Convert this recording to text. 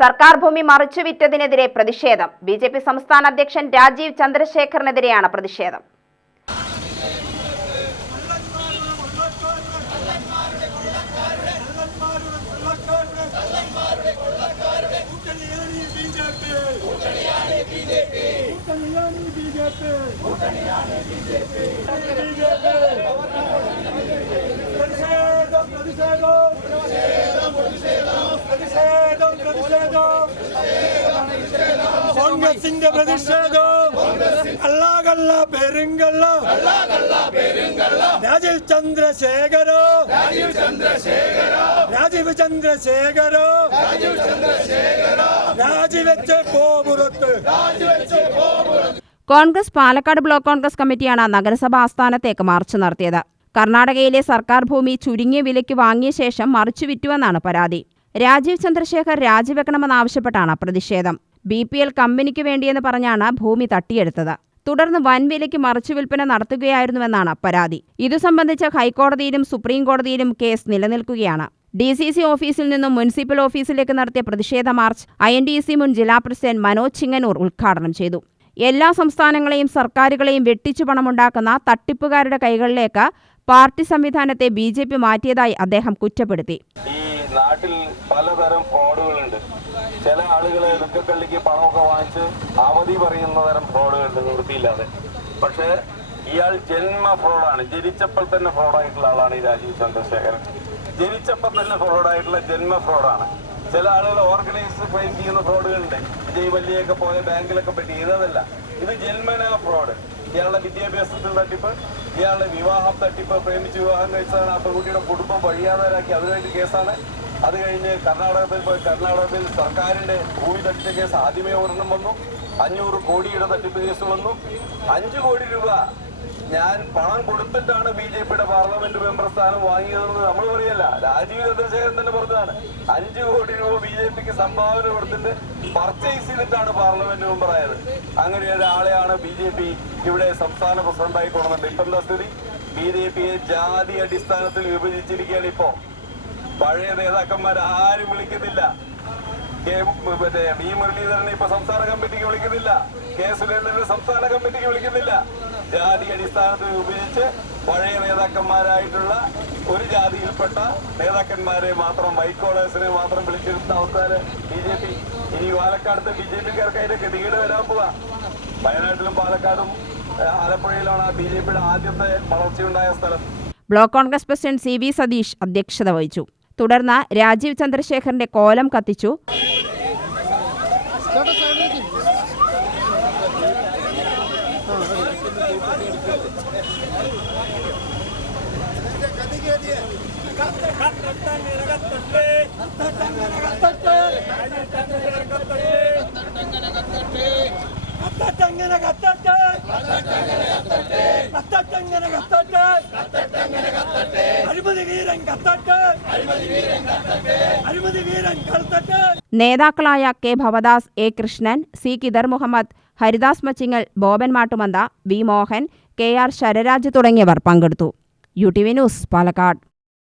സർക്കാർ ഭൂമി മറിച്ചുവിറ്റതിനെതിരെ പ്രതിഷേധം. ബി ജെ പി സംസ്ഥാന അധ്യക്ഷൻ രാജീവ് ചന്ദ്രശേഖറിനെതിരെയാണ് പ്രതിഷേധം പ്രതിഷേധം പ്രതിഷേധം കോൺഗ്രസിന്റെ പ്രതിഷേധം കള്ളാകള്ള പെരുങ്കള്ള. രാജീവ് ചന്ദ്രശേഖരോ രാജീവ് ചന്ദ്രശേഖരോ രാജിവെച്ച് പോപുറത്ത് കോൺഗ്രസ് പാലക്കാട് ബ്ലോക്ക് കോൺഗ്രസ് കമ്മിറ്റിയാണ് നഗരസഭാ ആസ്ഥാനത്തേക്ക് മാർച്ച് നടത്തിയത്. കർണാടകയിലെ സർക്കാർ ഭൂമി ചുരുങ്ങിയ വിലയ്ക്ക് വാങ്ങിയ ശേഷം മറിച്ചു വിറ്റുവെന്നാണ് പരാതി. രാജീവ് ചന്ദ്രശേഖർ രാജിവെക്കണമെന്നാവശ്യപ്പെട്ടാണ് പ്രതിഷേധം. ബി പി എൽ കമ്പനിക്ക് വേണ്ടിയെന്ന് പറഞ്ഞാണ് ഭൂമി തട്ടിയെടുത്തത്. തുടർന്ന് വൻവിലയ്ക്ക് മറിച്ചു വിൽപ്പന നടത്തുകയായിരുന്നുവെന്നാണ് പരാതി. ഇതു സംബന്ധിച്ച് ഹൈക്കോടതിയിലും സുപ്രീം കോടതിയിലും കേസ് നിലനിൽക്കുകയാണ്. ഡി സി സി ഓഫീസിൽ നിന്നും മുനിസിപ്പൽ ഓഫീസിലേക്ക് നടത്തിയ പ്രതിഷേധ march I N D C മുൻ ജില്ലാ പ്രസിഡന്റ് മനോജ് ചിങ്ങനൂർ ഉദ്ഘാടനം ചെയ്തു. എല്ലാ സംസ്ഥാനങ്ങളെയും സർക്കാരുകളെയും വെട്ടിച്ചു പണമുണ്ടാക്കുന്ന തട്ടിപ്പുകാരുടെ കൈകളിലേക്ക് പാർട്ടി സംവിധാനത്തെ ബി ജെ പി മാറ്റിയതായി അദ്ദേഹം കുറ്റപ്പെടുത്തി. ഈ നാട്ടിൽ പലതരം ആളുകൾ ദുഃഖക്കള്ളിക്ക് പണമൊക്കെ വാങ്ങിച്ച് അവധി പറയുന്ന തരം ഫ്രോഡുകളുണ്ട് നിവൃത്തിയില്ലാതെ പക്ഷേ ഇയാൾ ജന്മ ഫ്രോഡാണ് ജനിച്ചപ്പോൾ തന്നെ ഫ്രോഡായിട്ടുള്ള ആളാണ് ഈ രാജീവ് ചന്ദ്രശേഖരൻ. ജനിച്ചപ്പോൾ തന്നെ ഫ്രോഡായിട്ടുള്ള ജന്മ ഫ്രോഡാണ് ചില ആളുകൾ ഓർഗനൈസ് ക്ലെയിം ചെയ്യുന്ന ഫ്രോഡുകളുണ്ട് വിജയ് വല്ലിയൊക്കെ പോയ ബാങ്കിലൊക്കെ പറ്റി ഇതല്ല ഇത് ജന്മന ഫ്രോഡ് ഇയാളുടെ വിദ്യാഭ്യാസത്തിൽ തട്ടിപ്പ് ഇയാളുടെ വിവാഹം തട്ടിപ്പ് പ്രേമിച്ച് വിവാഹം കഴിച്ചതാണ് ആ പെൺകുട്ടിയുടെ കുടുംബം വഴിയാതാരാക്കി അതിനായിട്ട് കേസാണ്. അത് കഴിഞ്ഞ് കർണാടകത്തിൽ പോയി കർണാടകത്തിൽ സർക്കാരിന്റെ ഭൂമി തട്ടിച്ച കേസ് ആദ്യമേ ഒരെണ്ണം വന്നു. അഞ്ഞൂറ് കോടിയുടെ തട്ടിപ്പ് കേസ് വന്നു. അഞ്ചു കോടി രൂപ ഞാൻ പണം കൊടുത്തിട്ടാണ് ബി ജെ പിയുടെ പാർലമെന്റ് മെമ്പർ സ്ഥാനം വാങ്ങിയതെന്ന് നമ്മൾ പറയല്ല. രാജീവ് ചന്ദ്രശേഖരൻ തന്നെ പറഞ്ഞതാണ്. അഞ്ചു കോടി രൂപ ബി ജെ പിക്ക് സംഭാവന കൊടുത്തിട്ട് പർച്ചേസ് ചെയ്തിട്ടാണ് പാർലമെന്റ് മെമ്പർ ആയത്. അങ്ങനെ ഒരാളെയാണ് ബി ജെ പി ഇവിടെ സംസ്ഥാന പ്രസിഡന്റായി കൊണ്ടുവന്നത്. ഇപ്പൊ എന്താ സ്ഥിതി? ബി ജെ പിയെ ജാതി അടിസ്ഥാനത്തിൽ വിഭജിച്ചിരിക്കുകയാണ് ഇപ്പോ. പഴയ നേതാക്കന്മാർ ആരും വിളിക്കുന്നില്ല. മറ്റേ വി മുരളീധരനെ ഇപ്പൊ സംസ്ഥാന കമ്മിറ്റിക്ക് വിളിക്കുന്നില്ല. കെ സുരേന്ദ്രനെ സംസ്ഥാന കമ്മിറ്റിക്ക് വിളിക്കുന്നില്ല. ജാതി അടിസ്ഥാനത്തിൽ ഉപയോഗിച്ച് പഴയ നേതാക്കന്മാരായിട്ടുള്ള ഒരു ജാതിയിൽപ്പെട്ട നേതാക്കന്മാരെ മാത്രം വൈക്കോളേഴ്സിനെ മാത്രം വിളിച്ചിരുന്ന അവസ്ഥയിൽ ബി ജെ പി. ഇനി പാലക്കാടത്തെ ബി ജെ പിക്കാർക്ക് അതിന്റെ ഗതികേട് വരാൻ പോവാ. വയനാട്ടിലും പാലക്കാടും ആലപ്പുഴയിലാണ് ബി ജെ പിയുടെ ആദ്യത്തെ വളർച്ചയുണ്ടായ സ്ഥലം. Block Congress president C V Satheesh അധ്യക്ഷത വഹിച്ചു. തുടർന്ന് രാജീവ് ചന്ദ്രശേഖറിന്റെ കോലം കത്തിച്ചു. നേതാക്കളായ K Bhavadas A Krishnan C Kidar Muhammad Haridas Machingal Boban Mattumantha V Mohan K R Sararaj തുടങ്ങിയവർ പങ്കെടുത്തു. U T V news Palakkad.